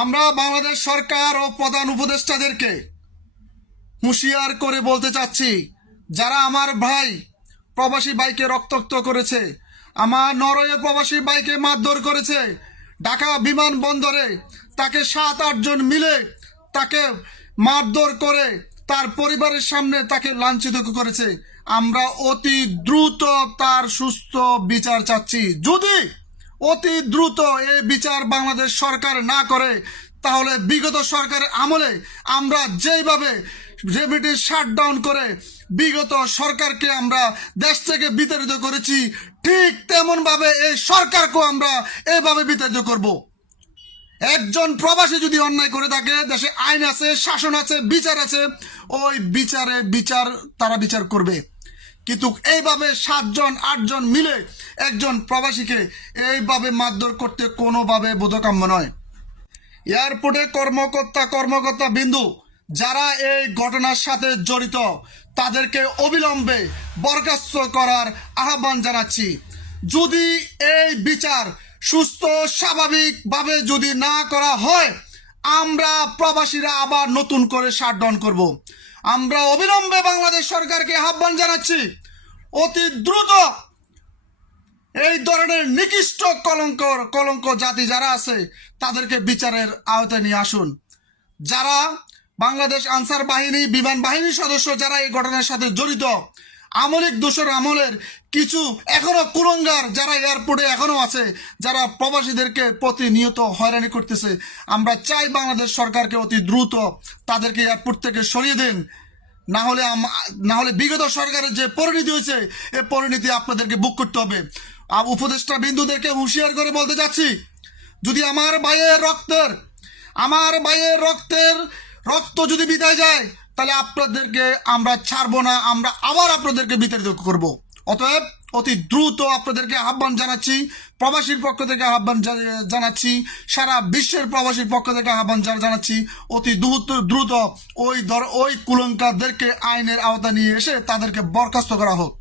আমরা বাংলাদেশ সরকার ও প্রধান উপদেষ্টাদেরকে হুঁশিয়ার করে বলতে চাচ্ছি, যারা আমার ভাই প্রবাসী ভাইকে রক্তাক্ত করেছে, আমার নরওয়ে প্রবাসী ভাইকে মারধর করেছে, ঢাকা বিমানবন্দরে তাকে 7-8 জন মিলে তাকে মারধর করে তার পরিবারের সামনে তাকে লাঞ্ছিত করেছে, আমরা অতি দ্রুত তার সুস্থ বিচার চাচ্ছি। যদি অতি দ্রুত এই বিচার বাংলাদেশ সরকার না করে, তাহলে বিগত সরকারের আমলে আমরা যেইভাবে রেমিটেন্স শাটডাউন করে বিগত সরকারকে আমরা দেশ থেকে বিতাড়িত করেছি, ঠিক তেমনভাবে এই সরকারকেও আমরা এইভাবে বিতাড়িত করব। একজন প্রবাসী যদি অন্যায় করে থাকে, দেশে আইন আছে, শাসন আছে, বিচার আছে, ওই বিচার তারা বিচার করবে। কিন্তু এইভাবে 7 জন 8 জন মিলে একজন প্রবাসীকে এইভাবে মারধর করতে কোনোভাবে বোধকাম্য নয়। এয়ারপোর্টে কর্মকর্তা বিন্দু যারা এই ঘটনার সাথে জড়িত, তাদেরকে অবিলম্বে বরখাস্ত করার আহ্বান জানাচ্ছি। যদি এই বিচার সুস্থ স্বাভাবিকভাবে যদি না করা হয়, আমরা প্রবাসীরা আবার নতুন করে শাটডাউন করব। আমরা অবিলম্বে বাংলাদেশ সরকারকে আহ্বান জানাচ্ছি, অতি দ্রুত এই ধরনের নিকৃষ্ট কলঙ্ক জাতি যারা আছে তাদেরকে বিচারের আওতায় নিয়ে আসুন। যারা বাংলাদেশ আনসার বাহিনী, বিমান বাহিনীর সদস্য যারা এই ঘটনার সাথে জড়িত, আমলিক দোষর আমলের কিছু এখনো কুলঙ্গার যারা এয়ারপোর্টে এখনো আছে, যারা প্রবাসীদেরকে প্রতিনিয়ত হয়রানি করতেছে, আমরা চাই বাংলাদেশ সরকারকে অতি দ্রুত তাদেরকে এয়ারপোর্ট থেকে সরিয়ে দেন। না হলে বিগত সরকারের যে পরিণতি হয়েছে, এই পরিণতি আপনাদেরকে বুক করতে হবে। উপদেষ্টা বিন্দুদেরকে হুঁশিয়ার করে বলতে চাচ্ছি, যদি আমার ভাইয়ের রক্ত যদি বিদায় যায়, তাহলে আপনাদেরকে আমরা ছাড়বো না, আমরা আবার আপনাদেরকে বিতাড়িত করব। অতএব অতি দ্রুত আপনাদেরকে আহ্বান জানাচ্ছি, প্রবাসীর পক্ষ থেকে আহ্বান জানাচ্ছি, সারা বিশ্বের প্রবাসীর পক্ষ থেকে আহ্বান জানাচ্ছি, অতি দ্রুত ওই কুলঙ্কারদেরকে আইনের আওতায় নিয়ে এসে তাদেরকে বরখাস্ত করা হোক।